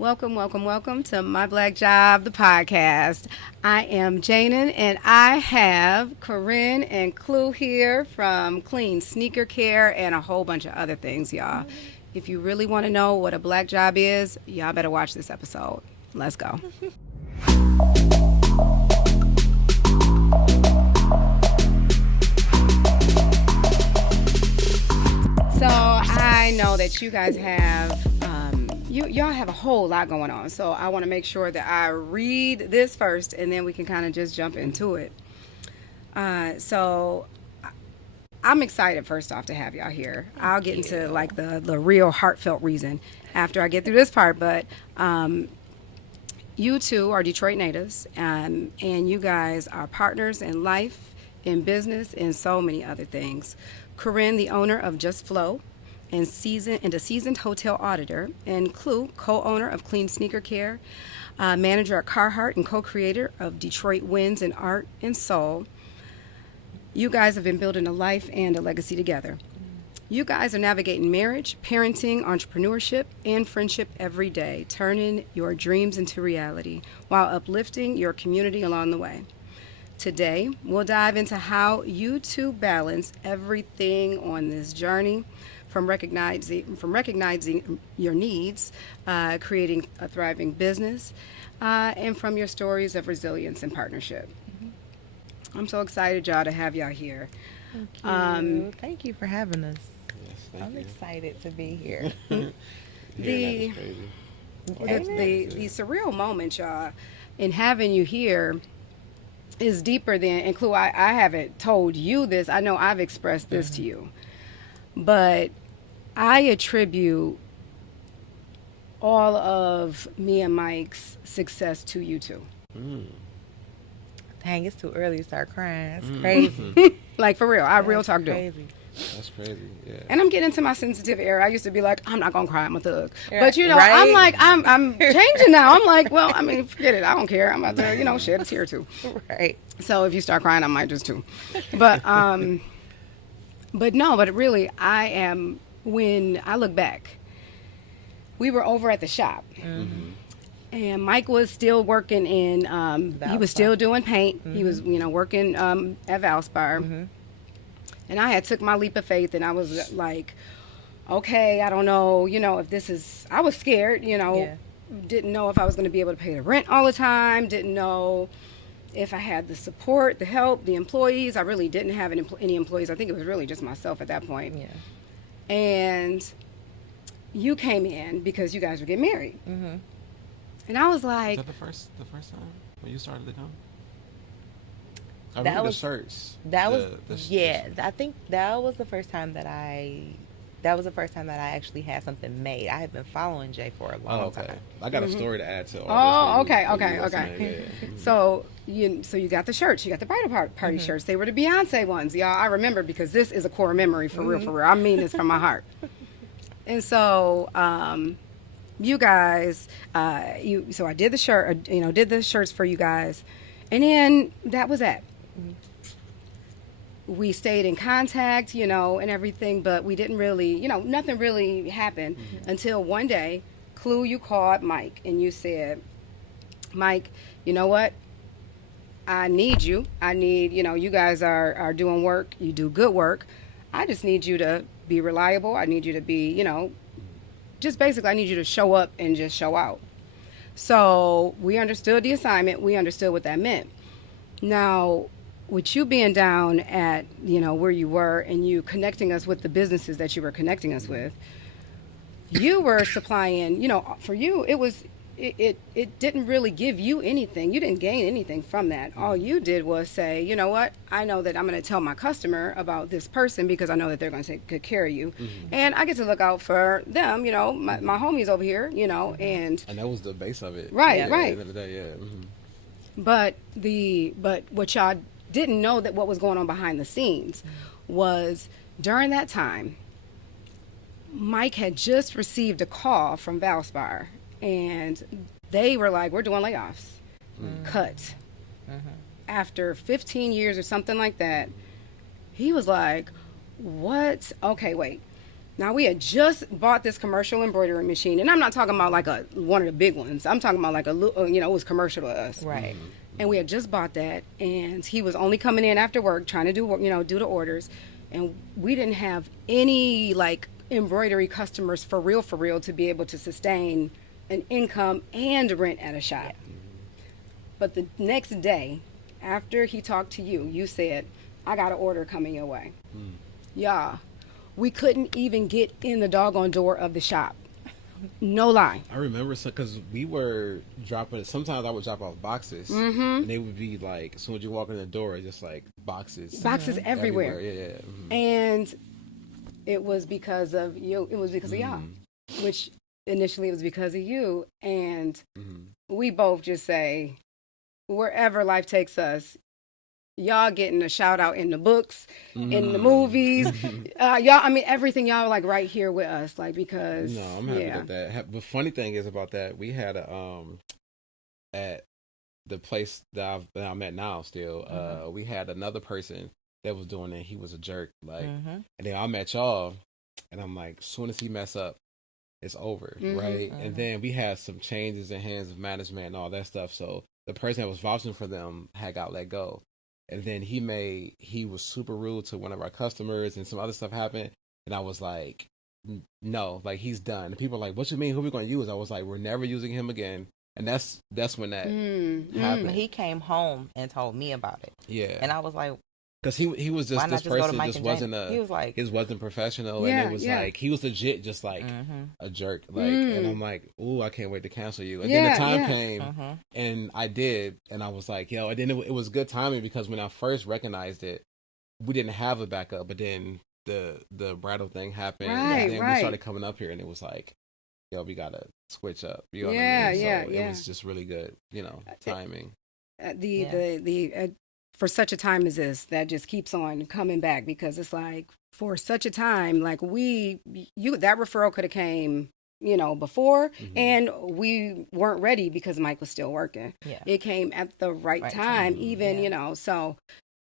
Welcome, welcome, welcome to My Black Job, the podcast. I am Janan, and I have Korin and Clue here from Clean SneakerCare and a whole bunch of other things, y'all. If you really want to know what a black job is, y'all better watch this episode. Let's go. So I know that you guys have, y'all have a whole lot going on. So I want to make sure that I read this first, and then we can kind of just jump into it. So I'm excited, first off, to have y'all here. I'll get into like the real heartfelt reason after I get through this part. But you two are Detroit natives, and you guys are partners in life, in business, and so many other things. Korin, the owner of Justeflow and a seasoned hotel auditor, and Clue, co-owner of Clean SneakerCare, manager at Carhartt and co-creator of Detroit Winds in Art and Soul. You guys have been building a life and a legacy together. You guys are navigating marriage, parenting, entrepreneurship, and friendship every day, turning your dreams into reality while uplifting your community along the way. Today, we'll dive into how you two balance everything on this journey, from recognizing your needs, creating a thriving business, and from your stories of resilience and partnership. I'm so excited, y'all, to have y'all here. Thank you. Thank you for having us. Yes, I'm excited to be here. The surreal moment, y'all, in having you here is deeper than, and Clue, I haven't told you this. I know I've expressed this to you, but I attribute all of me and Mike's success to you two. Dang, it's too early to start crying. It's crazy. Like, for real. Real talk do. Crazy. That's crazy. Yeah. And I'm getting into my sensitive era. I used to be like, I'm not gonna cry, I'm a thug. Yeah, But right? I'm like, I'm changing now. I'm like, well, I mean, forget it. I don't care. I'm about to, shed a tear too. Right. So if you start crying, I might just too. But but really, when I look back, we were over at the shop. And Mike was still working in, he was still doing paint. He was, working at Valspar. And I had took my leap of faith, and I was like, okay, I don't know, if this is, I was scared, didn't know if I was going to be able to pay the rent all the time, didn't know if I had the support, the help, the employees. I really didn't have any employees. I think it was really just myself at that point. Yeah. And you came in because you guys were getting married. And I was like, Was that the first time when you started to come? I That remember was- the shirts. I think that was the first time that I actually had something made. I had been following Jay for a Oh, long okay. time. I got a story to add to all oh, this. okay. So you got the shirts, you got the bridal party shirts. They were the Beyonce ones, y'all. I remember because this is a core memory for real, for real. I mean this from my heart. And so, you guys, so I did the shirt, did the shirts for you guys, and then that was it. We stayed in contact, and everything, but we didn't really, nothing really happened until one day, Clue, you called Mike and you said, Mike, you know what? I need you. I need, you guys are doing work. You do good work. I just need you to be reliable. I need you to be, just basically I need you to show up and just show out. So we understood the assignment. We understood what that meant. Now, with you being down at, where you were and you connecting us with the businesses that you were connecting us with, you were supplying, for you, it didn't really give you anything. You didn't gain anything from that. All you did was say, you know what, I know that I'm going to tell my customer about this person because I know that they're going to take good care of you. And I get to look out for them, my homies over here, and that was the base of it. Right, At right. the end of the day, yeah. But what y'all didn't know that what was going on behind the scenes was during that time, Mike had just received a call from Valspar, and they were like, we're doing layoffs. Cut. After 15 years or something like that, he was like, what? Okay, wait. Now we had just bought this commercial embroidery machine, and I'm not talking about like one of the big ones. I'm talking about like it was commercial to us. Right. And we had just bought that, and he was only coming in after work trying to do the orders, and we didn't have any like embroidery customers for real to be able to sustain an income and rent at a shop. But the next day, after he talked to you, you said, "I got an order coming your way." Yeah, we couldn't even get in the doggone door of the shop. No lie. I remember because we were dropping. Sometimes I would drop off boxes, and they would be like, as soon as you walk in the door, it's just like boxes Everywhere. Yeah. And it was because of you. It was because of y'all, which initially it was because of you. And we both just say, wherever life takes us, y'all getting a shout out in the books, in the movies. Y'all, I mean, everything, y'all like right here with us, like, because. No, I'm happy about that. The funny thing is about that, we had at the place that I'm at now still, we had another person that was doing it. He was a jerk, like, and then I met y'all, and I'm like, as soon as he mess up, it's over, right? And then we had some changes in hands of management and all that stuff. So the person that was vouching for them had got let go. And then he was super rude to one of our customers, and some other stuff happened. And I was like, no, like, he's done. And people were like, what you mean? Who are we going to use? I was like, we're never using him again. And that's when that happened. He came home and told me about it. Yeah. And I was like, because he was just, this person just wasn't he wasn't professional, and it was like, he was legit just like a jerk, like, and I'm like, ooh, I can't wait to cancel you. And then the time came, and I did, and I was like, yo, and then it was good timing, because when I first recognized it, we didn't have a backup, but then the bridal thing happened, and then we started coming up here, and it was like, yo, we gotta switch up, you know what I mean? So it was just really good, timing. For such a time as this, that just keeps on coming back, because it's like, for such a time, like, that referral could have came, before, and we weren't ready because Mike was still working. Yeah. It came at the right time, even, so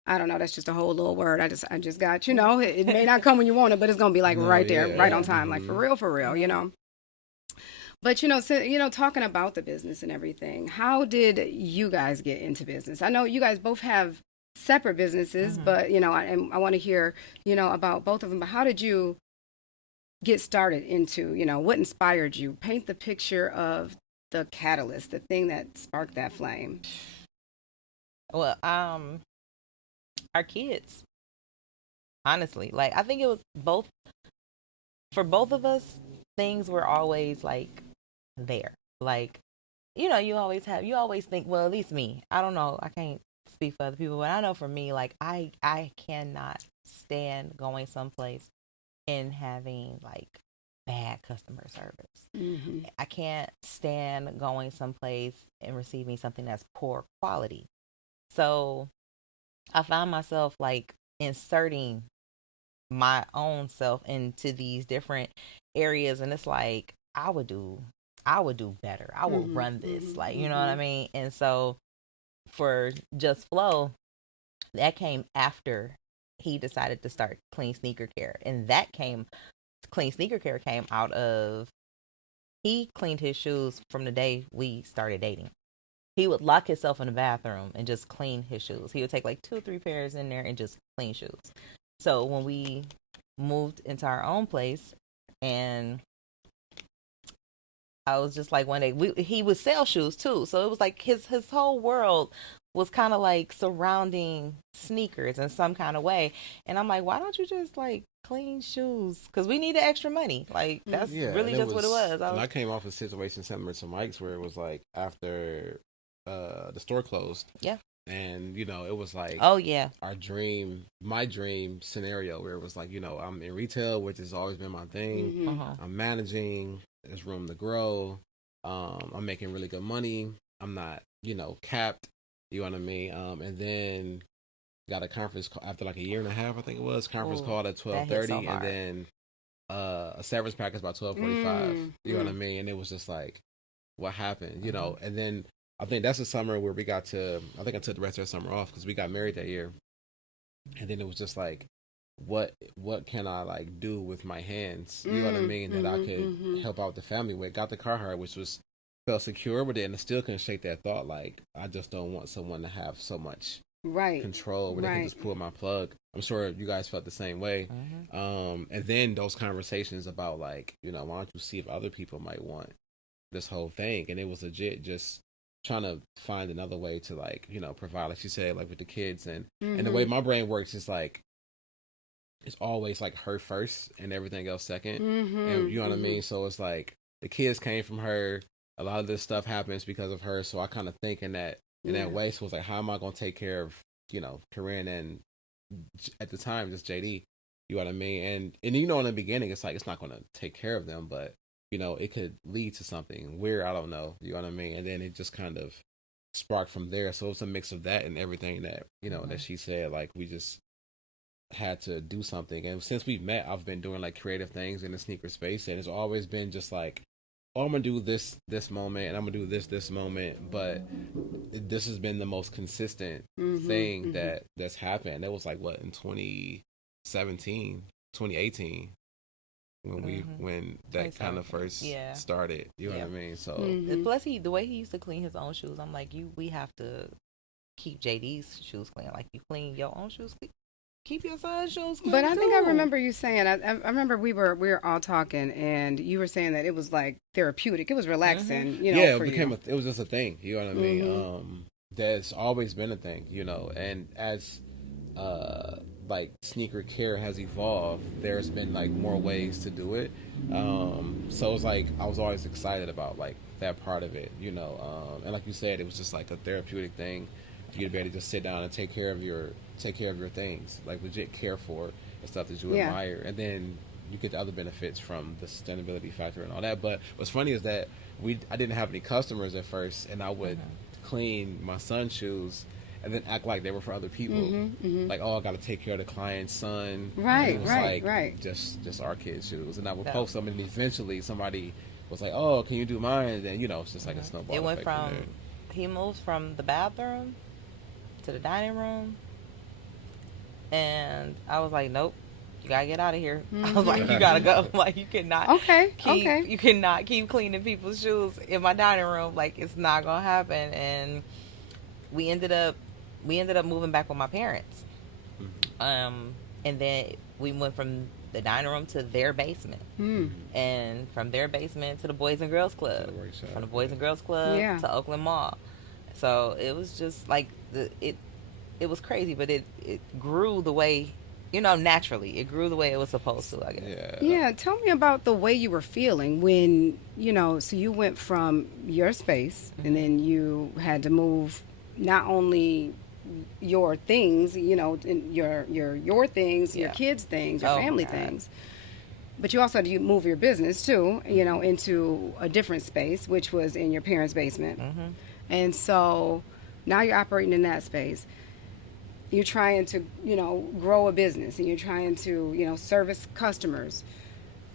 I don't know, that's just a whole little word. I just got, it may not come when you want it, but it's going to be like right there, right on time, like, for real, But, talking about the business and everything, how did you guys get into business? I know you guys both have separate businesses, but, I want to hear, about both of them. But how did you get started into, what inspired you? Paint the picture of the catalyst, the thing that sparked that flame. Well, our kids, honestly. Like, I think it was for both of us, things were always, like, there. Like, you always think, well, at least me, I don't know, I can't speak for other people, but I know for me, like, I cannot stand going someplace and having, like, bad customer service. I can't stand going someplace and receiving something that's poor quality. So I found myself, like, inserting my own self into these different areas, and it's like, I would do better. I will run this, like, you know what I mean? And so for Justeflow, that came after he decided to start Clean SneakerCare, and Clean SneakerCare came out of, he cleaned his shoes from the day we started dating. He would lock himself in the bathroom and just clean his shoes. He would take like 2 or 3 pairs in there and just clean shoes. So when we moved into our own place, and I was just like, one day, he would sell shoes too. So it was like his whole world was kind of like surrounding sneakers in some kind of way. And I'm like, why don't you just, like, clean shoes? Because we needed extra money. Like, that's really just what it was. I came off a situation similar to Mike's, where it was like, after the store closed. Yeah. And, it was like, oh yeah, my dream scenario, where it was like, I'm in retail, which has always been my thing. I'm managing, there's room to grow. I'm making really good money. I'm not, capped. You know what I mean? And then got a conference call after like a year and a half, I think it was. Conference call at 12:30, so and then a severance package by 12:45. You know what I mean? And it was just like, what happened? And then I think that's the summer where I think I took the rest of the summer off because we got married that year. And then it was just like, what can I like do with my hands? You know what I mean? That I could help out the family with. Got the Carhartt, which was felt secure, but then I still couldn't shake that thought. Like I just don't want someone to have so much control where they can just pull my plug. I'm sure you guys felt the same way. And then those conversations about like, why don't you see if other people might want this whole thing? And it was legit just trying to find another way to like, provide, like she said, like with the kids and the way my brain works is like it's always like her first and everything else second. And you know what I mean? So it's like the kids came from her. A lot of this stuff happens because of her. So I kind of think in that way. So it's like, how am I going to take care of, Korin and at the time, just JD, you know what I mean? And in the beginning, it's like, it's not going to take care of them, but it could lead to something weird. I don't know. You know what I mean? And then it just kind of sparked from there. So it's a mix of that and everything that, that she said, like, we just had to do something. And since we've met, I've been doing like creative things in the sneaker space. And it's always been just like, oh, I'm going to do this moment and I'm going to do this moment. But this has been the most consistent thing that's happened. That was like what, in 2017, 2018. When that kind of first started, you know what I mean? So plus the way he used to clean his own shoes, I'm like, we have to keep JD's shoes clean. Like you clean your own shoes, keep your son's shoes clean. But I think I remember you saying, I remember we were all talking, and you were saying that it was like therapeutic. It was relaxing, it for became you. it was just a thing. You know what I mean? That's always been a thing, and as like SneakerCare has evolved, there's been like more ways to do it. So it's like I was always excited about like that part of it, and like you said, it was just like a therapeutic thing for you to be able to just sit down and take care of your things, like legit care for and stuff that you admire, and then you get the other benefits from the sustainability factor and all that. But what's funny is that I didn't have any customers at first, and I would clean my son's shoes and then act like they were for other people. Like, oh, I got to take care of the client's son. Right, Just our kids' shoes. And I would post them, and eventually somebody was like, oh, can you do mine? And then, it's just like a snowball It went effect from, he moved from the bathroom to the dining room. And I was like, nope, you got to get out of here. I was like, you got to go. Like, you cannot you cannot keep cleaning people's shoes in my dining room. Like, it's not going to happen. And we ended up moving back with my parents. And then we went from the dining room to their basement. And from their basement to the Boys and Girls Club. From the Boys and Girls Club to Oakland Mall. So it was just like, it was crazy, but it grew the way, naturally. It grew the way it was supposed to, I guess. Yeah, tell me about the way you were feeling when, so you went from your space and then you had to move not only your things, your things, your kids' things, your family things, but you also had to move your business too, into a different space, which was in your parents' basement. And so now you're operating in that space. You're trying to, grow a business, and you're trying to, service customers.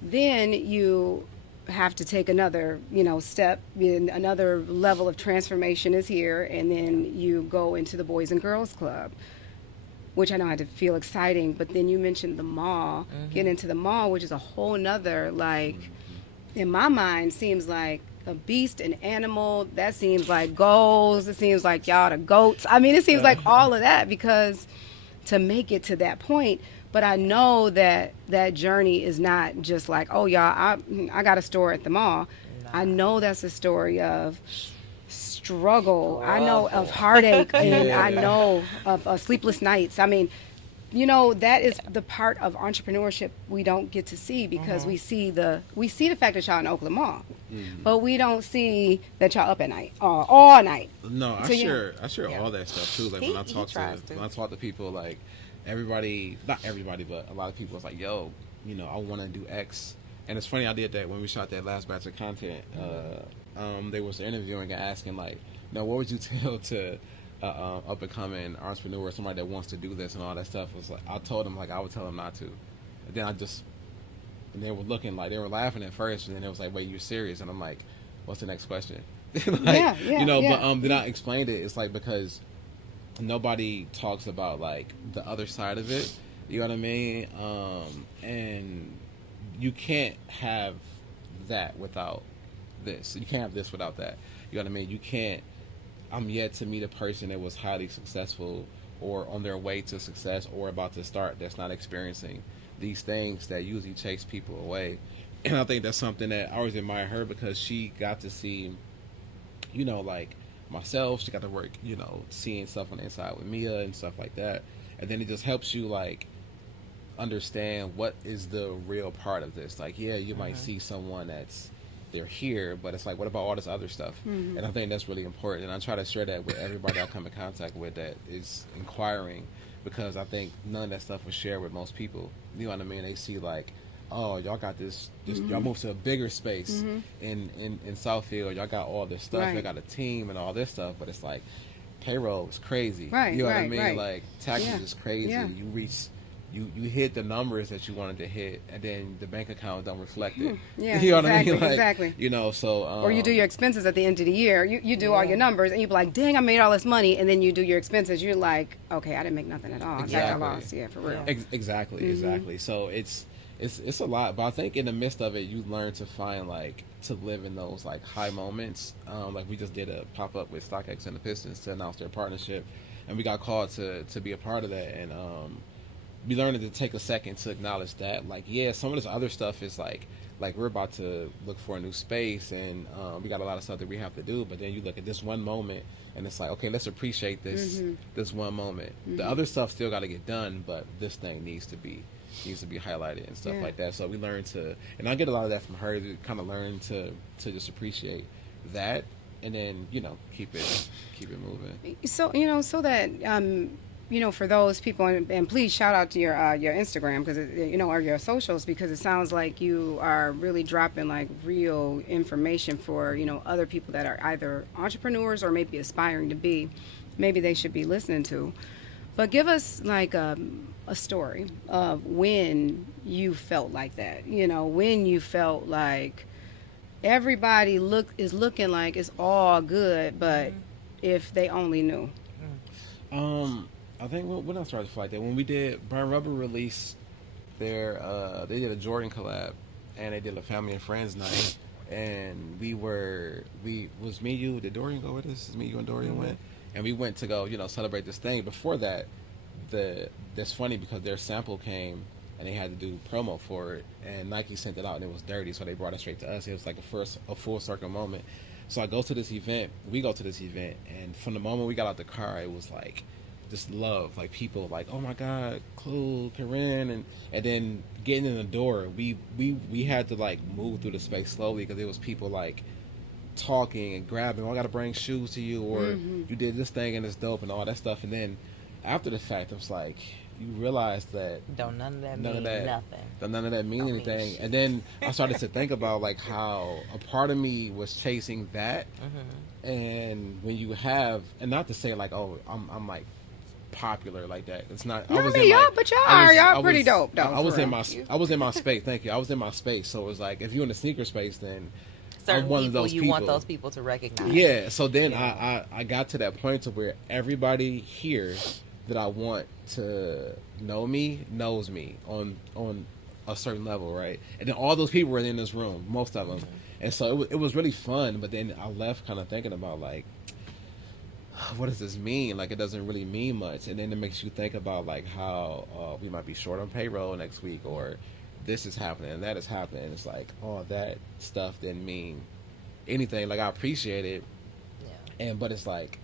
Then you have to take another, step. Another level of transformation is here, and then you go into the Boys and Girls Club, which I know had to feel exciting. But then you mentioned the mall, getting into the mall, which is a whole nother, like, in my mind, seems like a beast, an animal. That seems like goals. It seems like y'all the goats. I mean, it seems like all of that, because to make it to that point. But I know that that journey is not just like, oh, y'all, I got a store at the mall. Nah. I know that's a story of struggle. I know of heartache, and I know of sleepless nights. I mean, that is the part of entrepreneurship we don't get to see, because we see the fact that y'all in Oakland Mall, but we don't see that y'all up at night, all night. No, I share all that stuff too. Like when I talk to people, like not everybody, but a lot of people, it's like, yo, I want to do X. And it's funny, I did that when we shot that last batch of content. They was interviewing and asking, like, what would you tell to up and coming entrepreneur, somebody that wants to do this and all that stuff? Was like, I told them, like, I would tell them not to. And then and they were looking like they were laughing at first, and then it was like, wait, you're serious? And I'm like, what's the next question? But then I explained it. It's like, because nobody talks about like the other side of it. You know what I mean? And you can't have that without this. You can't have this without that. You know what I mean? You can't. I'm yet to meet a person that was highly successful or on their way to success or about to start that's not experiencing these things that usually chase people away. And I think that's something that I always admire her because she got to see, like myself. She got to work, seeing stuff on the inside with Mia and stuff like that. And then it just helps you like understand what is the real part of this. Like, yeah, you might see someone that's they're here, but it's like, what about all this other stuff? And I think that's really important. And I try to share that with everybody I come in contact with that is inquiring, because I think none of that stuff was shared with most people. You know what I mean? They see like, oh, y'all got this y'all moved to a bigger space in Southfield. Y'all got all this stuff. Right. Y'all got a team and all this stuff, but it's like payroll is crazy. Right, you know what I right, mean? right. Like taxes Yeah. is crazy. Yeah. You reach you hit the numbers that you wanted to hit, and then the bank account don't reflect it. Yeah, you know exactly, what I mean? Like, exactly. So Or you do your expenses at the end of the year. You do all your numbers, and you're like, dang, I made all this money. And then you do your expenses. You're like, okay, I didn't make nothing at all. In fact, I Exactly. lost. Yeah, for real. Exactly. So it's a lot, but I think in the midst of it, you learn to find like to live in those like high moments. Like we just did a pop up with StockX and the Pistons to announce their partnership, and we got called to be a part of that. And we learned to take a second to acknowledge that, like, yeah, some of this other stuff is like we're about to look for a new space, and we got a lot of stuff that we have to do. But then you look at this one moment, and it's like, okay, let's appreciate this one moment. The other stuff still got to get done, but this thing needs to be highlighted and stuff like that. So we learned to, and I get a lot of that from her, to kind of learn to just appreciate that, and then keep it moving. So so that for those people, and please shout out to your Instagram, because or your socials, because it sounds like you are really dropping like real information for other people that are either entrepreneurs or maybe aspiring to be. Maybe they should be listening to. But give us like a story of when you felt like that. When you felt like everybody is looking like it's all good, but if they only knew. I think when I started to feel like that, when we did Brown Rubber release they did a Jordan collab, and they did a family and friends night, and was me, you, did Dorian go with us? Me, you, and Dorian went, and we went to go celebrate this thing. Before that, that's funny because their sample came and they had to do promo for it, and Nike sent it out and it was dirty, so they brought it straight to us. It was like a full circle moment. So we go to this event, and from the moment we got out the car, it was like this love, like people like, oh my God, Clue, Korin, and then getting in the door, we had to like move through the space slowly because there was people like talking and grabbing, I gotta bring shoes to you, or you did this thing and it's dope and all that stuff. And then after the fact, it's like you realize that none of that mean nothing. None of that mean anything. And then I started to think about like how a part of me was chasing that, and when you have, and not to say like, oh, I'm like popular like that. It's not. No, y'all pretty dope though. I was in my space. Thank you. I was in my space. So it was like, if you're in the sneaker space, then certain I'm one people of those you people. want those people to recognize. Yeah. So then I got to that point to where everybody here that I want to know me knows me on a certain level, right? And then all those people were in this room, most of them, and so it was really fun. But then I left kind of thinking about like, what does this mean? Like, it doesn't really mean much. And then it makes you think about like how we might be short on payroll next week, or this is happening and that is happening. It's like, oh, that stuff didn't mean anything. Like, I appreciate it, but it's like,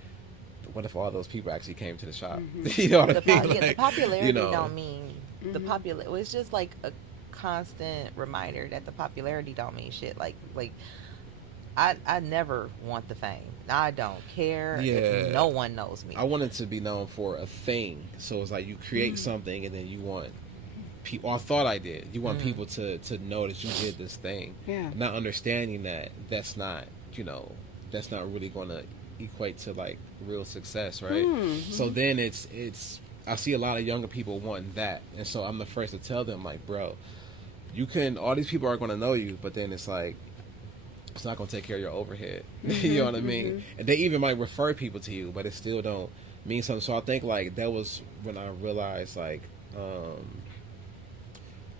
what if all those people actually came to the shop? You know what I mean? The popularity don't mean the popular. It's just like a constant reminder that the popularity don't mean shit. Like I never want the fame. I don't care if no one knows me. I wanted to be known for a thing. So it's like you create something and then you want people, I thought I did. You want people to know that you did this thing. Yeah. Not understanding that that's not really going to equate to like real success, right? So then it's I see a lot of younger people wanting that. And so I'm the first to tell them like, bro, all these people are going to know you, but then it's like, it's not going to take care of your overhead. You know what I mean? And they even might refer people to you, but it still don't mean something. So I think like that was when I realized like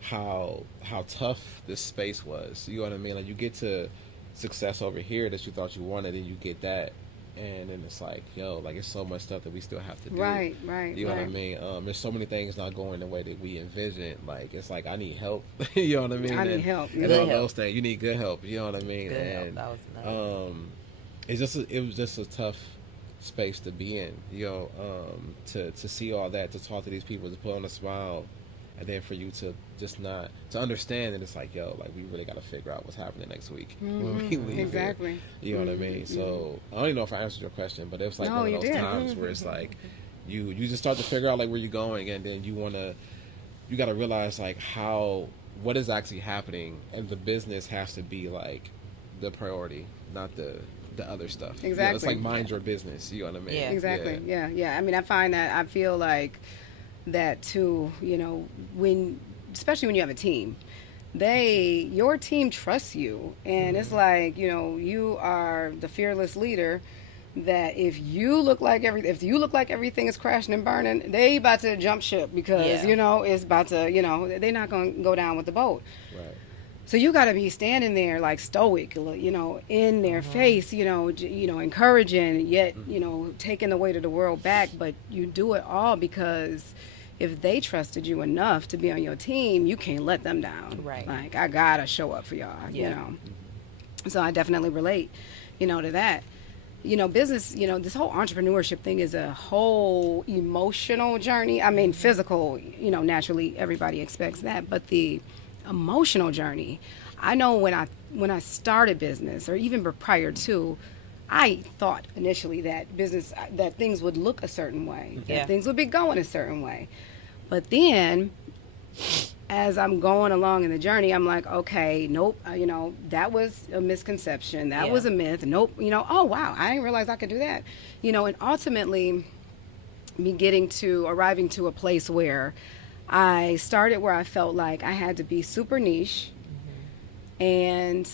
how tough this space was. You know what I mean? Like you get to success over here that you thought you wanted, and you get that, and then it's like, yo, like it's so much stuff that we still have to do. Right. You know what I mean? There's so many things not going the way that we envisioned. Like it's like I need help. You know what I mean? I need help. And Good all help. those things. You need good help. You know what I mean? Good help. And That was nice. it was just a tough space to be in. You know, to see all that, to talk to these people, to put on a smile, and then for you to just not to understand that it's like, yo, like we really got to figure out what's happening next week when we leave Exactly. here. You know what I mean? So I don't even know if I answered your question, but it was like No, one of you those did. times where it's like you just start to figure out like where you're going, and then you got to realize like what is actually happening, and the business has to be like the priority, not the other stuff. You know, it's Exactly. like mind your business. You know what I mean? Yeah. Exactly. Yeah. I mean, I find that I feel like that too. You know, especially when you have a team, your team trusts you, and it's like, you know, you are the fearless leader. That if you look like everything is crashing and burning, they about to jump ship because Yeah. you know it's about to, you know, they're not going to go down with the boat. Right. So you got to be standing there like stoic, you know, in their face, you know, encouraging, yet, you know, taking the weight of the world back. But you do it all because if they trusted you enough to be on your team, you can't let them down. Right. Like, I got to show up for y'all, you Yeah. know. So I definitely relate, you know, to that. You know, business, you know, this whole entrepreneurship thing is a whole emotional journey. I mean, physical, you know, naturally everybody expects that, but the emotional journey. I know when I started business, or even prior to, I thought initially that things would look a certain way, Yeah. that things would be going a certain way. But then as I'm going along in the journey, I'm like, okay, nope, you know, that was a misconception. That Yeah. was a myth. Nope, you know, oh, wow, I didn't realize I could do that. You know, and ultimately arriving to a place where I started where I felt like I had to be super niche and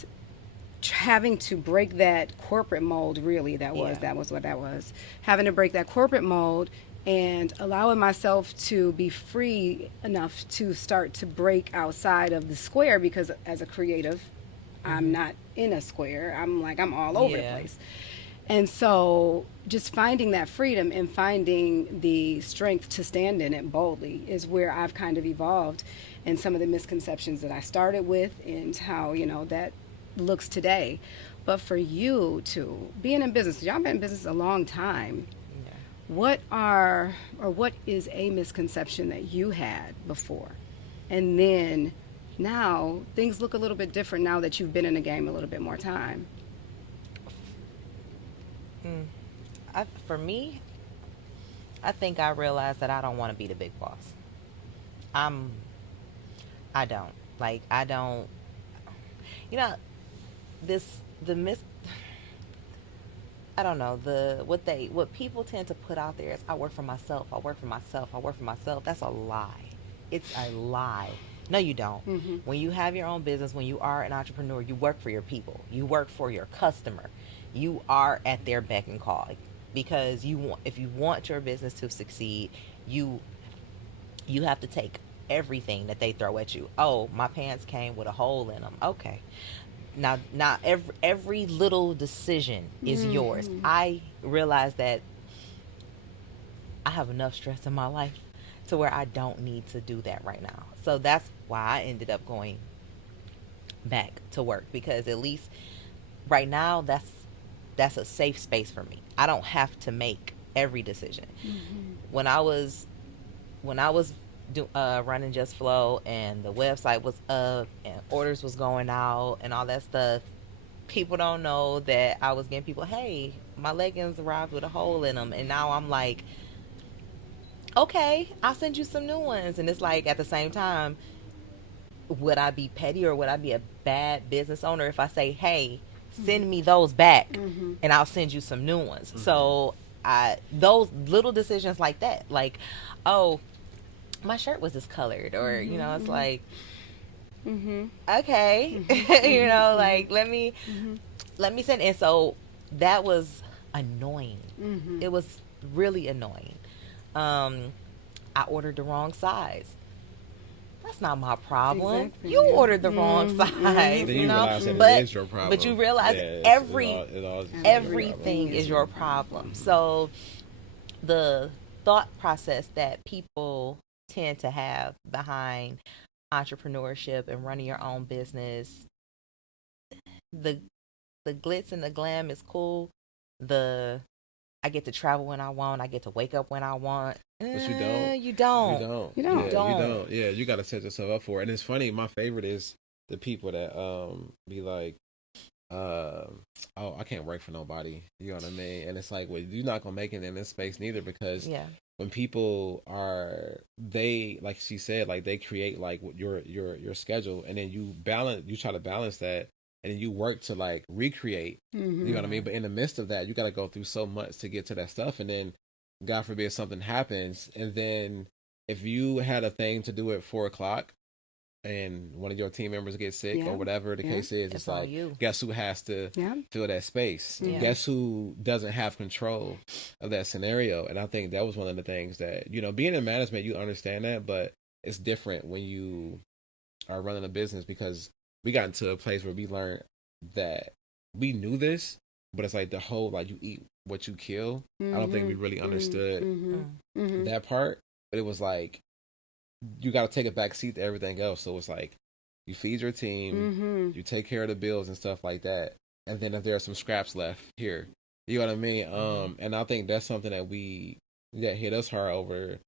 having to break that corporate mold, really, that was what that was. Having to break that corporate mold and allowing myself to be free enough to start to break outside of the square, because as a creative, I'm not in a square. I'm all over the Yeah. place. And so just finding that freedom and finding the strength to stand in it boldly is where I've kind of evolved, and some of the misconceptions that I started with and how, you know, that looks today. But for you to being in business, y'all been in business a long time. Yeah. What is a misconception that you had before? And then now things look a little bit different now that you've been in the game a little bit more time. For me, I think I realized that I don't want to be the big boss. I don't. Like, I don't, you know, I don't know, what people tend to put out there is, I work for myself, I work for myself, I work for myself. That's a lie. It's a lie. No, you don't. When you have your own business, when you are an entrepreneur, you work for your people. You work for your customer. You are at their beck and call, because if you want your business to succeed, you have to take everything that they throw at you. Oh, my pants came with a hole in them. Okay. Now every little decision is yours. I realize that I have enough stress in my life to where I don't need to do that right now. So that's why I ended up going back to work, because at least right now that's a safe space for me. I don't have to make every decision. When I was running Justeflow and the website was up and orders was going out and all that stuff, people don't know that I was getting people, hey, my leggings arrived with a hole in them, and now I'm like, okay, I'll send you some new ones. And it's like, at the same time, would I be petty or would I be a bad business owner if I say, hey, send me those back and I'll send you some new ones? So those little decisions like that, like, oh, my shirt was discolored, or you know, it's like, okay, you know, like, let me send. And so that was annoying. It was really annoying. I ordered the wrong size. That's not my problem. Exactly, You yeah. ordered the wrong size, Then you you know. realize that it But is your problem. but you realize It all is your problem. everything is your problem. So the thought process that people tend to have behind entrepreneurship and running your own business, the glitz and the glam is cool. The I get to travel when I want. I get to wake up when I want. But you don't. You don't. You don't. You don't. Yeah, You don't. you don't. Yeah, you got to set yourself up for it. And it's funny. My favorite is the people that be like, oh, I can't work for nobody. You know what I mean? And it's like, well, you're not gonna make it in this space neither, because Yeah. when people are, they, like she said, like they create like your schedule, and then you try to balance that, and then you work to like recreate. Mm-hmm. You know what I mean? But in the midst of that, you got to go through so much to get to that stuff, and then God forbid something happens, and then if you had a thing to do at 4 o'clock, and one of your team members gets sick or whatever the case is, it's on like, you. guess who has to fill that space? Yeah. Guess who doesn't have control of that scenario? And I think that was one of the things that, being in management, you understand that, but it's different when you are running a business, because we got into a place where we learned that we knew this, but it's like the whole, like, you eat what you kill. I don't think we really understood that part, but it was like, you got to take a back seat to everything else. So it's like, you feed your team, you take care of the bills and stuff like that, and then if there are some scraps left, here, you know what I mean? And I think that's something that hit us hard over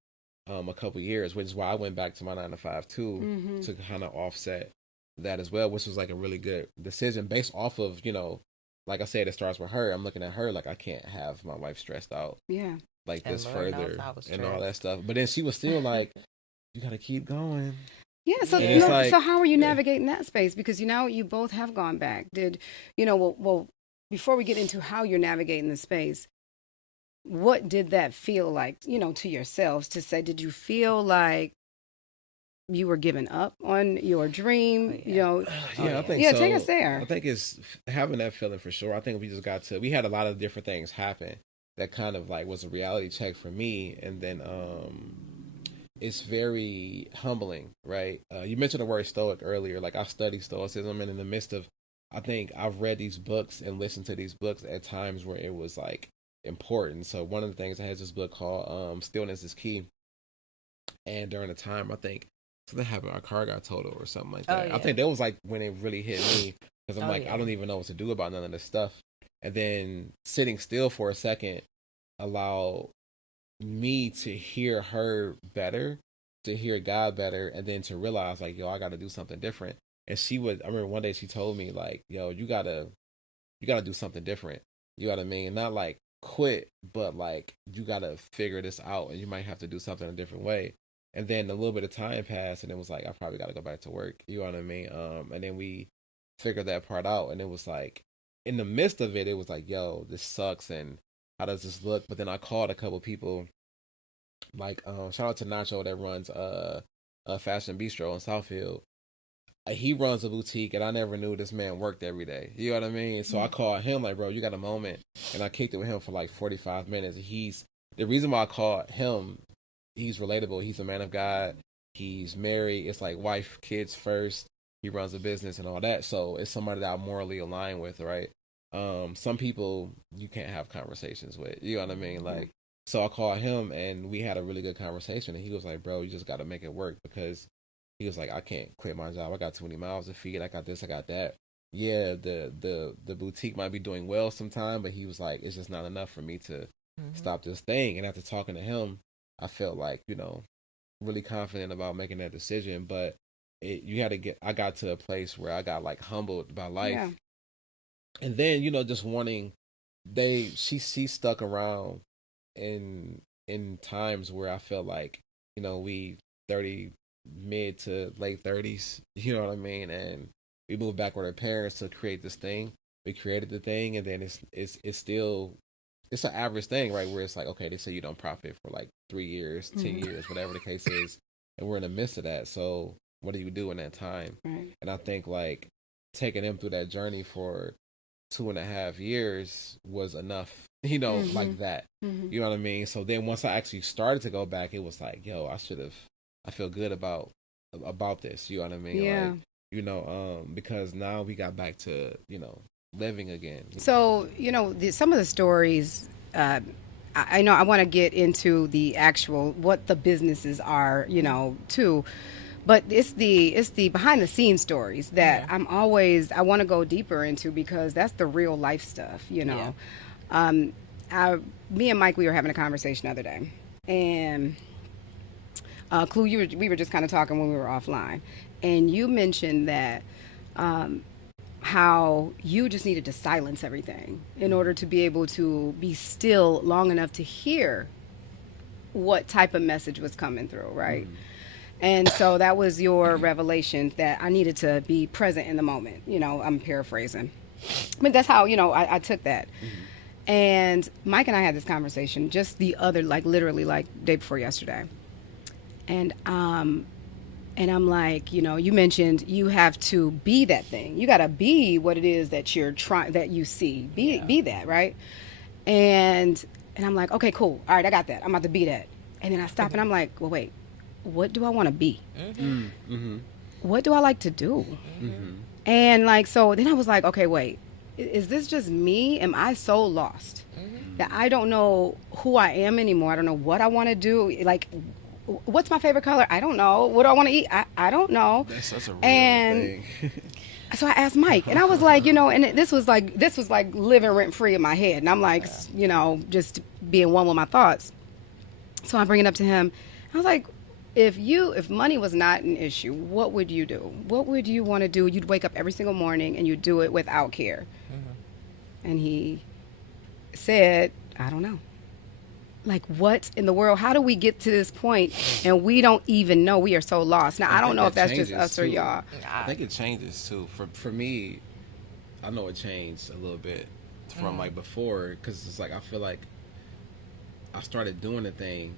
a couple years, which is why I went back to my 9 to 5 too, to kind of offset that as well, which was like a really good decision based off of, like I said, it starts with her. I'm looking at her like, I can't have my wife stressed out like And this Lord knows further I was and all stressed. that stuff. But then she was still like, you gotta keep going. Yeah, so And it's like, so how are you navigating that space? Because you both have gone back. Did well, before we get into how you're navigating the space, what did that feel like, to yourselves, to say, did you feel like you were giving up on your dream? I think so. Take us there. I think it's having that feeling for sure. I think we had a lot of different things happen that kind of like was a reality check for me, and then it's very humbling, right? You mentioned the word stoic earlier. Like, I study stoicism, and in the midst of, I think I've read these books and listened to these books at times where it was like important. So one of the things, I had this book called Stillness is Key, and during the time, I think something happened, our car got totaled or something like that. I think that was like when it really hit me, because I'm I don't even know what to do about none of this stuff. And then sitting still for a second allowed me to hear her better, to hear God better, and then to realize like, yo, I got to do something different. And I remember one day she told me like, yo, you gotta do something different. You know what I mean? Not like quit, but like, you gotta figure this out, and you might have to do something a different way. And then a little bit of time passed, and it was like, I probably got to go back to work. You know what I mean? And then we figured that part out, and it was like, in the midst of it, it was like, yo, this sucks, and how does this look? But then I called a couple people, like, shout out to Nacho that runs a Fashion Bistro in Southfield. He runs a boutique, and I never knew this man worked every day. You know what I mean? So I called him like, bro, you got a moment? And I kicked it with him for like 45 minutes. The reason why I called him, he's relatable. He's a man of God. He's married. It's like wife, kids first. He runs a business and all that. So it's somebody that I'm morally aligned with, right? Some people you can't have conversations with. You know what I mean? Like, so I called him, and we had a really good conversation. And he was like, bro, you just got to make it work, because he was like, I can't quit my job. I got 20 miles to feed. I got this. I got that. Yeah, the boutique might be doing well sometime, but he was like, it's just not enough for me to stop this thing. And after talking to him, I felt like, really confident about making that decision. But I got to a place where I got like humbled by life. Yeah. And then, just wanting, she stuck around in times where I felt like, we 30, mid to late 30s, you know what I mean? And we moved back with our parents to create this thing. We created the thing, and then it's still, it's an average thing, right? Where it's like, okay, they say you don't profit for like 3 years, 10 years, whatever the case is. And we're in the midst of that. So what do you do in that time? Right. And I think like taking them through that journey for 2.5 years was enough you know, like that. Mm-hmm. You know what I mean? So then once I actually started to go back, it was like, yo, I feel good about this. You know what I mean? Yeah. Like, you know, because now we got back to, you know, living again. So, you know, some of the stories, I know I want to get into the actual, what the businesses are, you know, too. But it's the behind the scenes stories that I want to go deeper into, because that's the real life stuff, you know. Me and Mike, we were having a conversation the other day, and Clue, we were just kind of talking when we were offline, and you mentioned that how you just needed to silence everything in order to be able to be still long enough to hear what type of message was coming through, right? And so that was your revelation, that I needed to be present in the moment. You know, I'm paraphrasing, but that's how, you know, I took that. And Mike and I had this conversation just the other, like literally like day before yesterday. And I'm like, you know, you mentioned you have to be that thing. You got to be what it is that you're trying, that you see. Be that, right? And I'm like, okay, cool. All right, I got that. I'm about to be that. And then I stop and I'm like, well, wait, what do I want to be? What do I like to do? And like, so then I was like, okay, wait, is this just me? Am I so lost that I don't know who I am anymore? I don't know what I want to do. Like, what's my favorite color? I don't know. What do I want to eat? I don't know. That's such a real And thing. so I asked Mike, and I was like, you know, and this was like living rent free in my head, and I'm like, you know, just being one with my thoughts. So I bring it up to him. I was like, if money was not an issue, what would you do? What would you want to do? You'd wake up every single morning and you'd do it without care. And he said, I don't know. Like, what in the world? How do we get to this point and we don't even know? We are so lost. Now, I don't know if that's just us or y'all. I think it changes too. For me, I know it changed a little bit from like before, because it's like I feel like I started doing the thing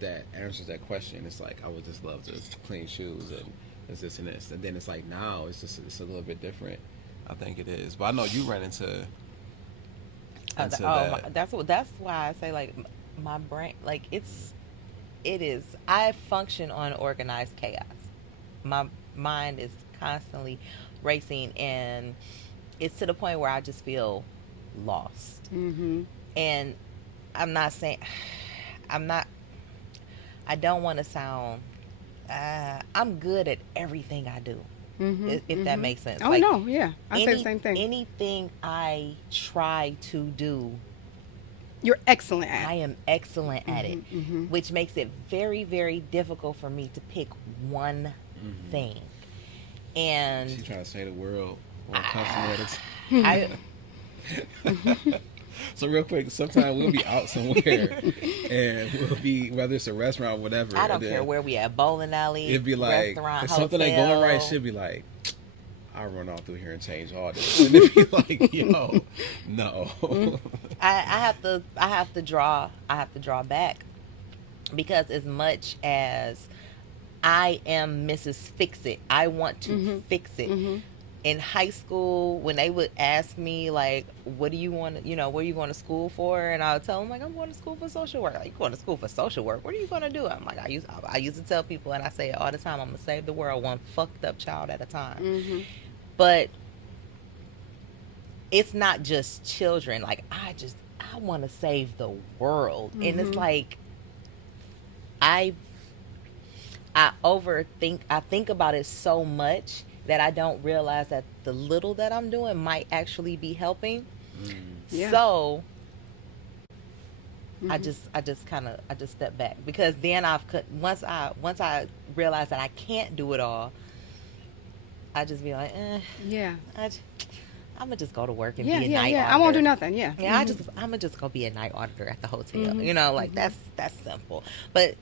that answers that question. It's like I would just love to clean shoes and it's this and this, and then it's like now it's a little bit different. I think it is, but I know you ran into that. That's why I say, like, my brain, like, it is, I function on organized chaos. My mind is constantly racing, and it's to the point where I just feel lost. And I'm not saying I don't want to sound I'm good at everything I do. If that makes sense. Oh, like, no, yeah. I say the same thing. Anything I try to do, You're excellent at. I am excellent at it, which makes it very, very difficult for me to pick one thing. And She's trying to say the world one customer at a time. So real quick, sometimes we'll be out somewhere and we'll be, whether it's a restaurant or whatever. I don't care where we at, bowling alley, It'd be like, restaurant, if hotel. something ain't going right, she'll be like, I'll run off through here and change all this. And it'd be like, yo, no. I have to draw back, because as much as I am Mrs. Fix It, I want to fix it. In high school, when they would ask me, like, what do you want, you know, what are you going to school for? And I would tell them, like, I'm going to school for social work. Like, you going to school for social work? What are you going to do? I'm like, I used to tell people, and I say it all the time, I'm going to save the world one fucked up child at a time. But it's not just children. Like, I want to save the world. And it's like, I overthink. I think about it so much that I don't realize that the little that I'm doing might actually be helping. Yeah. So I just step back, because then once I realize that I can't do it all, I just be like, Yeah. I'm gonna just go to work and Yeah, be a yeah, night yeah. auditor. I won't do nothing. Yeah. Yeah, I'm gonna just go be a night auditor at the hotel. You know, like that's simple. But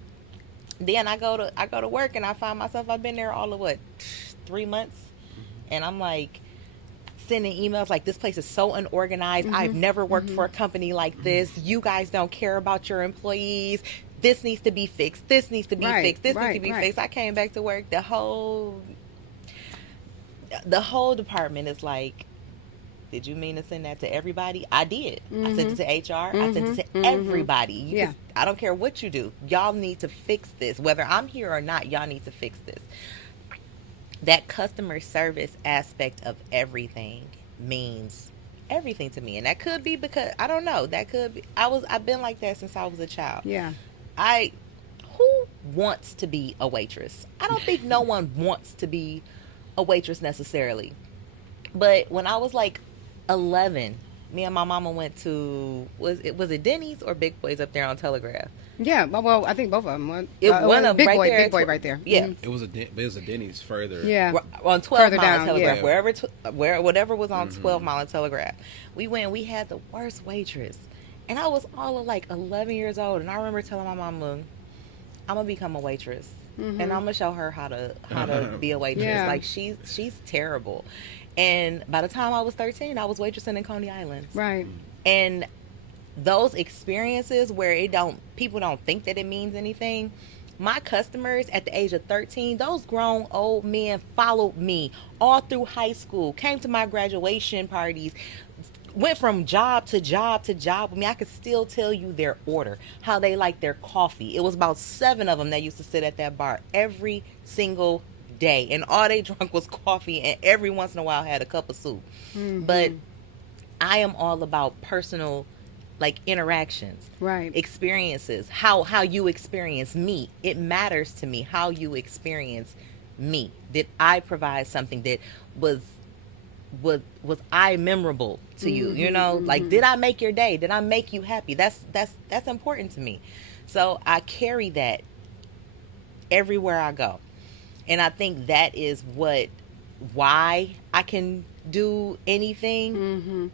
then I go to work and I find myself, I've been there all of 3 months, and I'm like sending emails like, this place is so unorganized. I've never worked for a company like this. You guys don't care about your employees. This needs to be fixed. This needs to be fixed. This needs to be fixed. I came back to work. The whole department is like, did you mean to send that to everybody? I did. I sent it to HR. I sent it to Mm-hmm. everybody. Yeah. I don't care what you do. Y'all need to fix this. Whether I'm here or not, y'all need to fix this. That customer service aspect of everything means everything to me. And that could be because, I don't know, that could be, I've been like that since I was a child. Yeah. Who wants to be a waitress? I don't think no one wants to be a waitress necessarily. But when I was like 11, me and my mama went to, was it Denny's or Big Boy's up there on Telegraph? Yeah, well, I think both of them. One of Big right boy, there, big boy, right there. Yeah, Mhm. It was a Denny's further. Yeah, on 12 Further Mile down, and Telegraph, yeah. whatever was on 12 Mile and Telegraph. We went. We had the worst waitress, and I was all of like 11 years old, and I remember telling my mama, "I'm gonna become a waitress, and I'm gonna show her how to be a waitress." Yeah. Like she's terrible. And by the time I was 13, I was waitressing in Coney Island. right. And those experiences where people don't think that it means anything. My customers at the age of 13, those grown old men followed me all through high school, came to my graduation parties, went from job to job to job with me. I could still tell you their order, how they like their coffee. It was about 7 of them that used to sit at that bar every single day, and all they drank was coffee, and every once in a while had a cup of soup. But I am all about personal, like, interactions, Right. experiences, how you experience me. It matters to me how you experience me. Did I provide something that was I memorable to you? You know, like, did I make your day? Did I make you happy? That's important to me. So I carry that everywhere I go. And I think that is why I can do anything.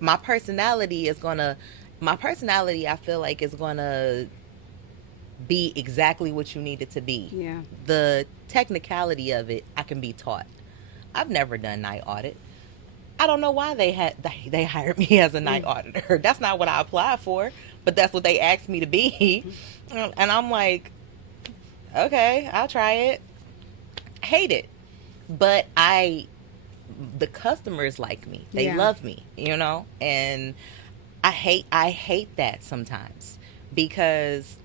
My personality, I feel like, is gonna be exactly what you need it to be. Yeah. The technicality of it, I can be taught. I've never done night audit. I don't know why they hired me as a night auditor. That's not what I applied for, but that's what they asked me to be. And I'm like, okay, I'll try it. Hate it. But the customers like me. They Yeah. love me, you know? And I hate that sometimes, because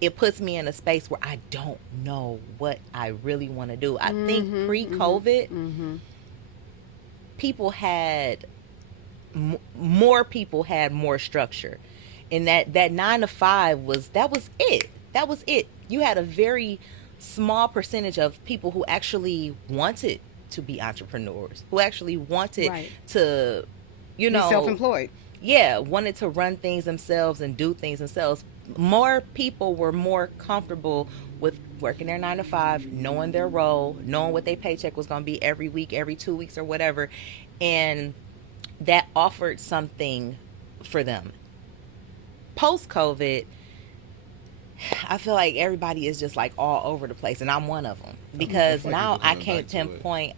it puts me in a space where I don't know what I really want to do. I think pre-COVID, people had more people had more structure, and that 9 to 5 was it. You had a very small percentage of people who actually wanted to be entrepreneurs, who actually wanted Right. to, Be self-employed. yeah, wanted to run things themselves and do things themselves. More people were more comfortable with working their 9 to 5, knowing their role, knowing what their paycheck was going to be every week, every 2 weeks, or whatever. And that offered something for them. Post-COVID, I feel like everybody is just like all over the place, and I'm one of them, because like now people I coming can't back to it. pinpoint.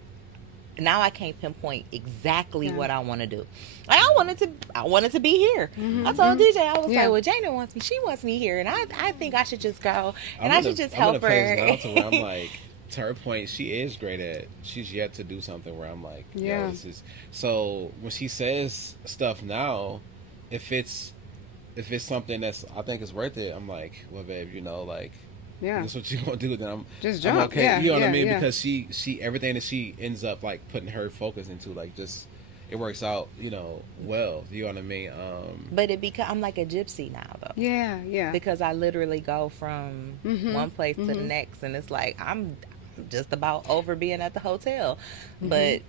Now I can't pinpoint exactly Yeah. what I want to do. Like, I wanted to be here. I told DJ, I was Yeah. like, well, Jana wants me. She wants me here, and I think I should just go, and I'm I in should a- just I'm in a help place her. now to where I'm like, to her point, she is great at. She's yet to do something where I'm like, Yeah. yo, this is. So when she says stuff now, if it's something that's I think is worth it, I'm like, well, babe, you know, like, Yeah. that's what you gonna do. Then I'm Just I'm jump. okay. Yeah, You know what yeah, I mean? yeah. Because she everything that she ends up like putting her focus into, like, just it works out, you know, well. You know what I mean? But I'm like a gypsy now, though. Yeah. Yeah. Because I literally go from one place to the next, and it's like I'm just about over being at the hotel. But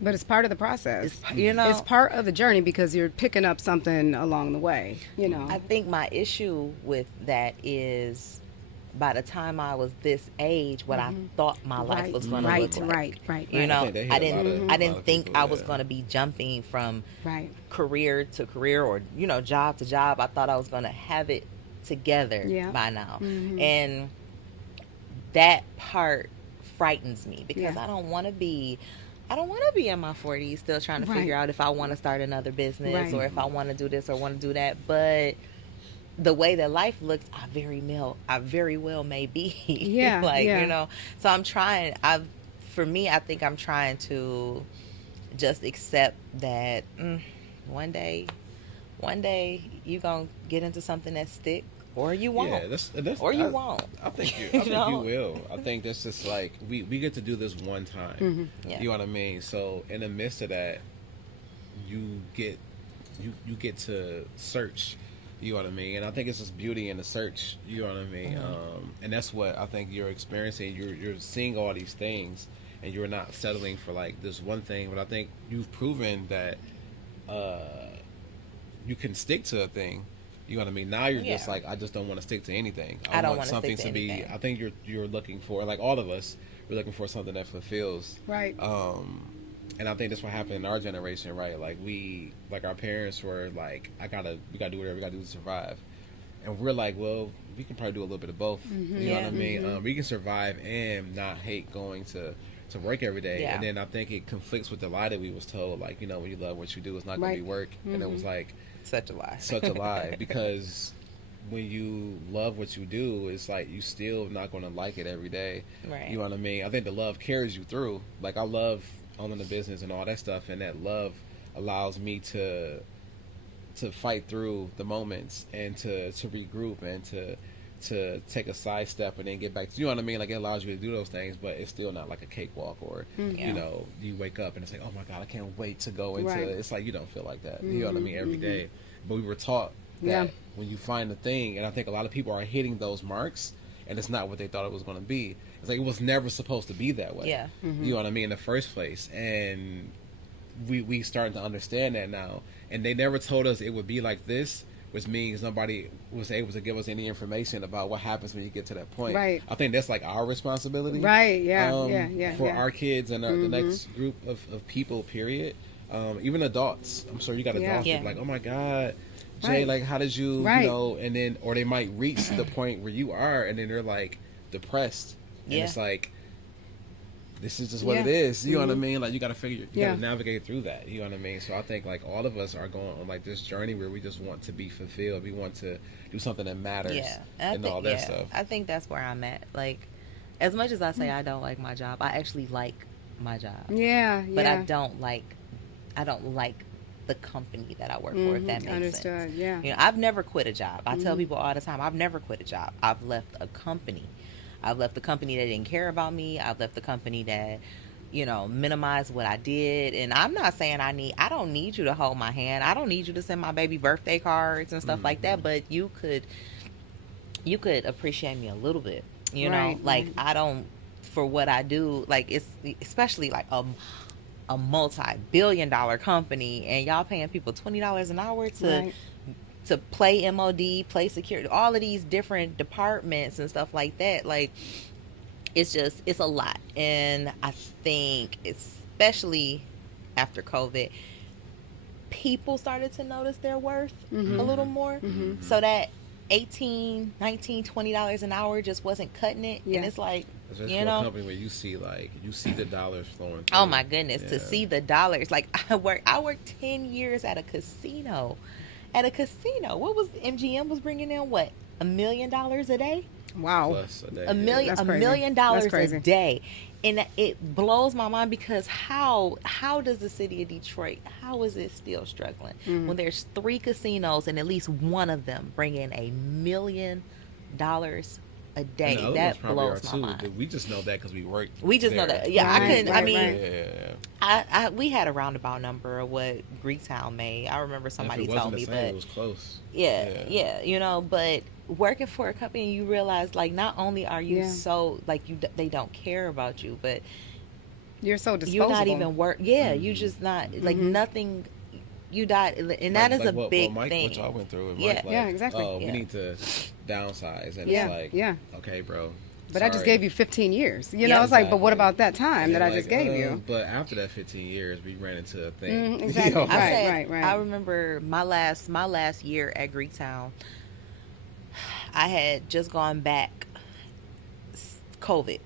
But it's part of the process. it's, you know, It's part of the journey because you're picking up something along the way. You know. I think my issue with that is, by the time I was this age, what I thought my life Right, was going to right, look like. right, right, You right. know, I think they hit I a lot didn't of- I a didn't lot of think people, I was yeah. going to be jumping from Right. career to career, or, you know, job to job. I thought I was going to have it together Yeah. by now. Mhm. And that part frightens me, because Yeah. I don't want to be in my 40s still trying to Right. figure out if I want to start another business, Right. or if I want to do this or want to do that. But the way that life looks, I very well may be. Yeah, like, yeah. you know. So I'm trying. I think I'm trying to just accept that one day, you gonna get into something that stick, or you won't. Yeah, that's or you won't. I think you. I You think know? you will. I think that's just like we get to do this one time. Yeah. You know what I mean? So in the midst of that, you get to search. You know what I mean? And I think it's just beauty in the search. You know what I mean? And that's what I think you're experiencing. You're seeing all these things, and you're not settling for like this one thing. But I think you've proven that you can stick to a thing. You know what I mean? Now you're just like, I just don't want to stick to anything. I don't want wanna something stick to to be. anything. I think you're looking for, like all of us, we're looking for something that fulfills. Right. And I think that's what happened in our generation, right? Like our parents were like, we gotta do whatever we gotta do to survive, and we're like, well, we can probably do a little bit of both. You know what I mean? We can survive and not hate going to work every day. Yeah. And then I think it conflicts with the lie that we was told, like, when you love what you do, it's not gonna be work. And it was like Such a lie. such a lie, because when you love what you do, it's like you still not gonna like it every day. Right. You know what I mean? I think the love carries you through. Like, I love owning the business and all that stuff, and that love allows me to fight through the moments and to regroup and to take a side step and then get back to, you know what I mean? Like, it allows you to do those things, but it's still not like a cakewalk, or you wake up and it's like, oh my God, I can't wait to go into it's like, you don't feel like that. You know what I mean? Every day. But we were taught that when you find the thing, and I think a lot of people are hitting those marks, and it's not what they thought it was going to be. It's like, it was never supposed to be that way. Yeah. You know what I mean? In the first place. And we starting to understand that now. And they never told us it would be like this, which means nobody was able to give us any information about what happens when you get to that point. Right. I think that's like our responsibility. Right. Yeah. For our kids and the next group of people, period. Even adults. I'm sure you got adults that be like, oh my God, Jay, like, how did you, you know, and then, or they might reach the point where you are, and then they're like depressed. And it's like, this is just what it is. You know what I mean? Like, you got to figure, you got to navigate through that. You know what I mean? So I think, like, all of us are going on like this journey where we just want to be fulfilled. We want to do something that matters and all that stuff. I think that's where I'm at. Like, as much as I say I don't like my job, I actually like my job. Yeah. But I don't like the company that I work for, if that makes sense. Yeah. You know, I've never quit a job. I tell people all the time, I've never quit a job. I've left a company. I've left the company that didn't care about me. I've left the company that, minimized what I did. And I'm not saying I don't need you to hold my hand. I don't need you to send my baby birthday cards and stuff like that. But you could appreciate me a little bit, you know? Like, I don't, for what I do, like, it's especially like a multi-billion-dollar company, and y'all paying people $20 an hour to play MOD, play security, all of these different departments and stuff like that. Like, it's a lot. And I think, especially after COVID, people started to notice their worth a little more. So that $18, $19, $20 an hour just wasn't cutting it. And it's like, Just for a company where you see the dollars flowing through. Oh my goodness, to see the dollars. Like, I worked 10 years at a casino. What was MGM was bringing in, what, $1 million a day? Wow. Plus a day. $1 million a day. And it blows my mind, because how does the city of Detroit, how is it still struggling when there's 3 casinos and at least one of them bring in $1 million a day? That blows my mind. We just know that because we worked. We just know that. Yeah, Right, I couldn't. I mean, we had a roundabout number of what Greektown made. I remember somebody told me, but it was close. Yeah, but working for a company, you realize, like, not only are you so, like, they don't care about you, but you're so disposable. You're not even work. Yeah, you just not like nothing. You died, and that is a big thing. What y'all went through. Mike, exactly. Oh, we need to downsize, and it's like, okay, bro. But I just gave you 15 years. You know, it's like, but what about that time that I just gave you? But after that 15 years, we ran into a thing. Exactly. Right. I remember my last year at Greektown. I had just gone back. COVID.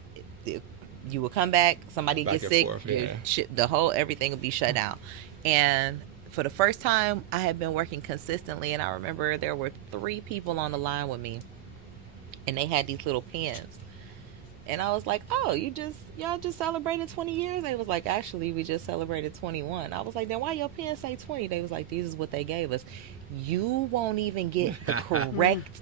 You would come back. Somebody get sick. Everything would be shut down. And for the first time, I had been working consistently, and I remember there were 3 people on the line with me, and they had these little pens. And I was like, oh, y'all just celebrated 20 years? They was like, actually, we just celebrated 21. I was like, then why your pen say 20? They was like, these is what they gave us. You won't even get the correct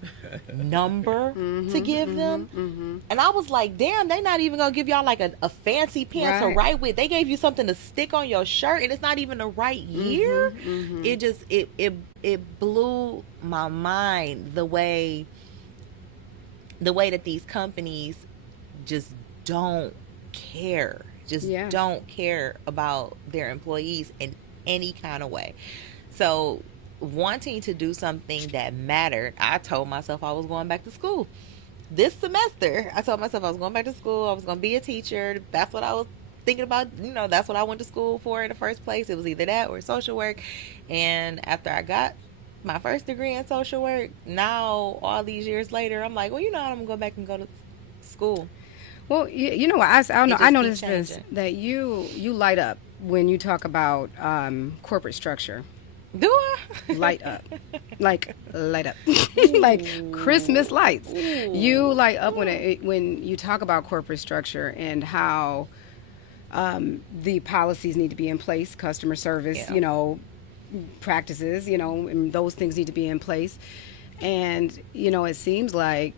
number to give them. And I was like, damn, they not even going to give y'all like a fancy pen to Right. write with. They gave you something to stick on your shirt, and it's not even the right year. It just, it blew my mind the way that these companies just don't care. Just Yeah. don't care about their employees in any kind of way. So, wanting to do something that mattered, I told myself I was going back to school. This semester, I told myself I was going back to school. I was going to be a teacher. That's what I was thinking about. That's what I went to school for in the first place. It was either that or social work. And after I got my first degree in social work, now all these years later, I'm like, well, I'm going to go back and go to school. Well, you know what? I don't know. It just I keep noticed this, changing. that you light up when you talk about corporate structure. Do I? Light up, like light up, like Christmas lights. You light up when you talk about corporate structure and how the policies need to be in place, customer service, Yeah. practices, and those things need to be in place. And it seems like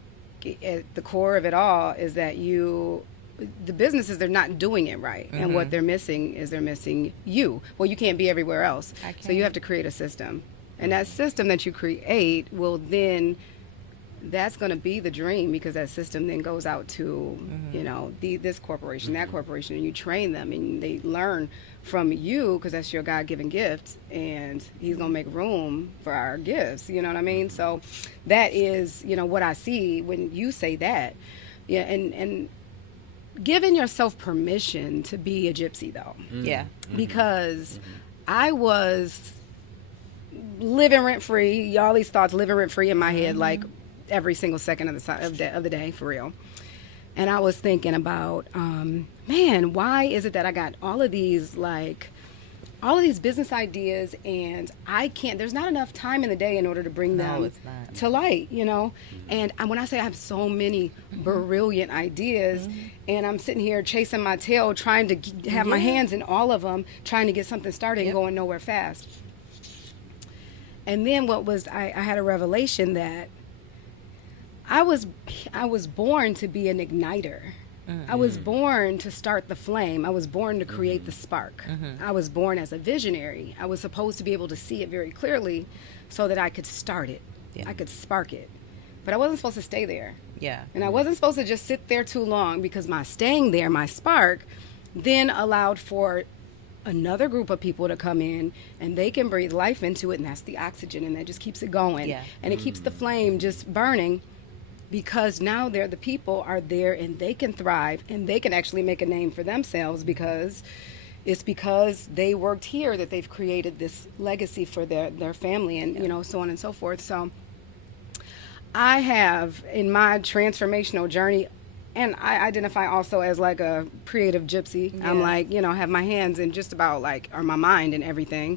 at the core of it all is that the businesses, they're not doing it right, and what they're missing is they're missing you. Well, you can't be everywhere else, so you have to create a system, and that system that you create will then, that's going to be the dream, because that system then goes out to this corporation, that corporation, and you train them and they learn from you, because that's your God-given gift, and he's going to make room for our gifts, you know what I mean? So that is what I see when you say that. Yeah. And giving yourself permission to be a gypsy, though. Yeah. Because I was living rent free, all these thoughts living rent free in my head, like every single second of the day, for real. And I was thinking about, man, why is it that I got all of these business ideas, and there's not enough time in the day in order to bring them to light, And when I say I have so many brilliant ideas, and I'm sitting here chasing my tail, trying to have my hands in all of them, trying to get something started and going nowhere fast. And then I had a revelation that I was born to be an igniter. I was born to start the flame. I was born to create the spark. I was born as a visionary. I was supposed to be able to see it very clearly so that I could start it. Yeah. I could spark it. But I wasn't supposed to stay there. Yeah. And I wasn't supposed to just sit there too long, because my staying there, my spark, then allowed for another group of people to come in, and they can breathe life into it, and that's the oxygen, and that just keeps it going. Yeah. And it keeps the flame just burning, because now the people are there, and they can thrive, and they can actually make a name for themselves, because they worked here that they've created this legacy for their family, and so on and so forth. So I have, in my transformational journey, and I identify also as like a creative gypsy. Yeah. I'm like, have my hands in just about or my mind and everything.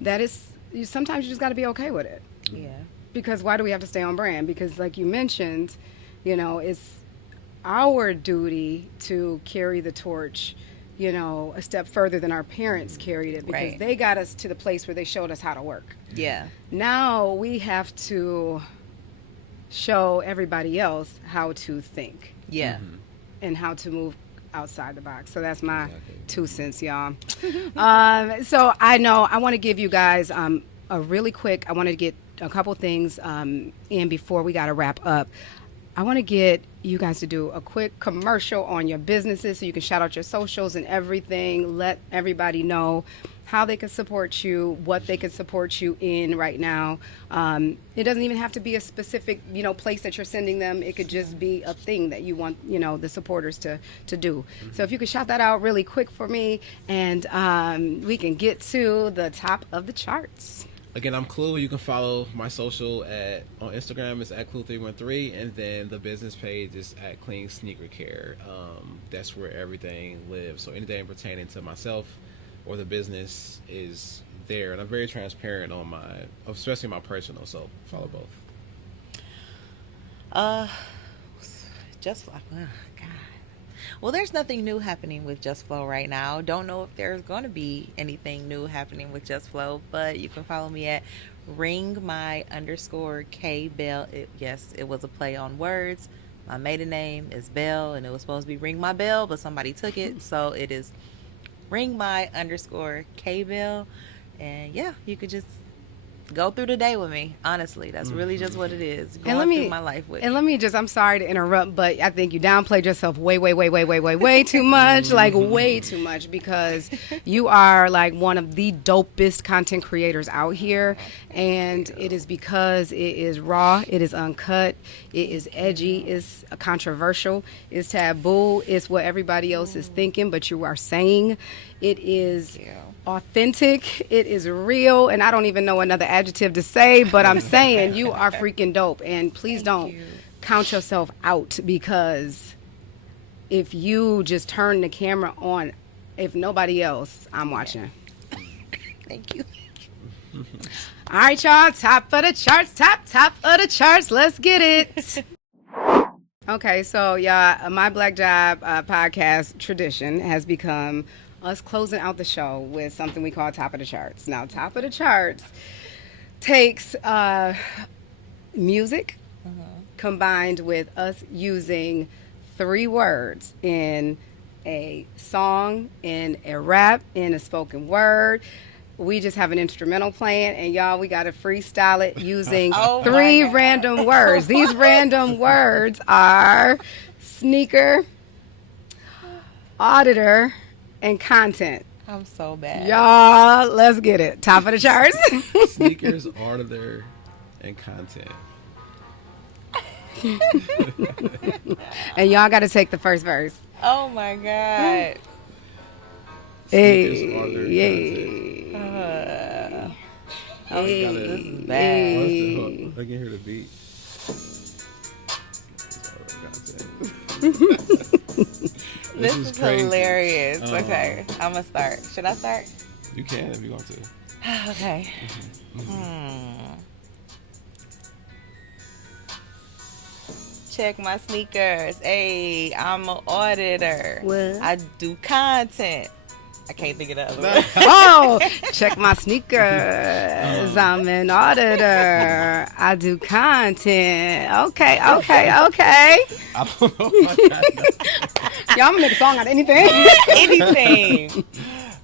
That is, sometimes you just got to be okay with it. Yeah. Because why do we have to stay on brand? Because like you mentioned, it's our duty to carry the torch, a step further than our parents carried it, because Right. they got us to the place where they showed us how to work. Yeah. Now we have to show everybody else how to think Yeah. and how to move outside the box. So that's my Exactly. 2 cents, y'all. So I want to give you guys a really quick, I want to get a couple things in before we got to wrap up. I want to get you guys to do a quick commercial on your businesses, so you can shout out your socials and everything. Let everybody know how they can support you, what they can support you in right now. It doesn't even have to be a specific, place that you're sending them. It could just be a thing that you want, the supporters to do. So if you could shout that out really quick for me, and we can get to the top of the charts. Again, I'm Clue. You can follow my social on Instagram. It's at Clue313, and then the business page is at Clean SneakerCare. That's where everything lives. So anything pertaining to myself or the business is there, and I'm very transparent on especially my personal. So follow both. Justeflow. Oh, God. Well, there's nothing new happening with Justeflow right now. Don't know if there's going to be anything new happening with Justeflow, but you can follow me at ring_my_K_bell. Yes, it was a play on words. My maiden name is Bell, and it was supposed to be Ring My Bell, but somebody took it, so it is ring_my_K_bell. And yeah, you could just go through the day with me. Honestly, that's really just what it is. Going through my life with And me. let me just, I'm sorry to interrupt, but I think you downplayed yourself way too much, like way too much, because you are like one of the dopest content creators out here. And it is because it is raw, it is uncut, it is edgy, it's controversial, it's taboo, it's what everybody else is thinking, but you are saying. It is authentic, it is real, and I don't even know another adjective to say, but I'm saying you are freaking dope. And please don't count yourself out, because if you just turn the camera on, if nobody else, I'm watching. Thank you. All right, y'all, top of the charts, let's get it. Okay, so y'all, my Black Job podcast tradition has become us closing out the show with something we call Top of the Charts. Now, Top of the Charts takes music combined with us using 3 words in a song, in a rap, in a spoken word. We just have an instrumental playing, and y'all, we got to freestyle it using 3 random words. These random words are sneaker, auditor, and content. I'm so bad. Y'all, let's get it. Top of the charts. Sneakers, auditor, and content. And y'all got to take the first verse. Oh my God. Sneakers, auditor, and content. This is bad. I can hear the beat. This is crazy. hilarious. Okay, I'm gonna start. Should I start? You can if you want to. Okay. Check my sneakers. Hey, I'm an auditor. What? I do content. I can't think of the other one. Oh, check my sneakers. I'm an auditor. I do content. Okay. I don't know. Y'all, I'm gonna make a song out of anything. Anything.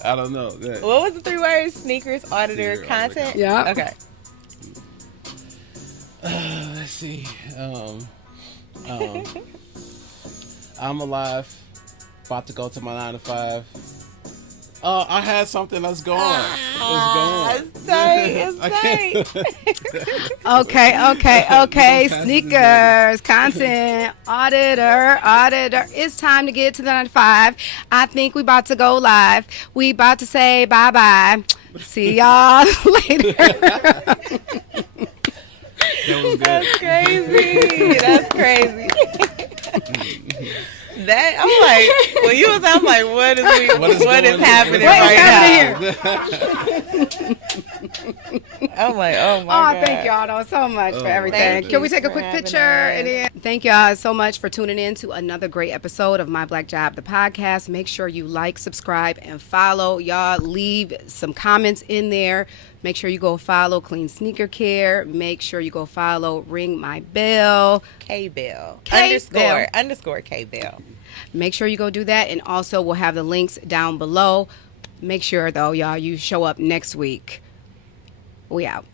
I don't know. What was the 3 words? Sneakers, auditor, Sneaker, content? Yeah. Okay. Let's see. I'm alive. About to go to my 9 to 5. I had something. Let's go on. It's tight. Okay. Sneakers, content, auditor. It's time to get to the 9 to 5. I think we about to go live. We about to say bye-bye. See y'all later. That was good. That's crazy. That I'm like, when you was, I'm like, what is happening right now? I'm like, oh my God. Thank y'all though so much for everything. Thank Can we you take a for quick having picture? us. And then thank y'all so much for tuning in to another great episode of My Black Job, the podcast. Make sure you like, subscribe, and follow. Y'all leave some comments in there. Make sure you go follow Clean SneakerCare. Make sure you go follow Ring My Bell. K-Bell. K-Bell. Underscore K-Bell. Make sure you go do that. And also we'll have the links down below. Make sure though, y'all, you show up next week. We out.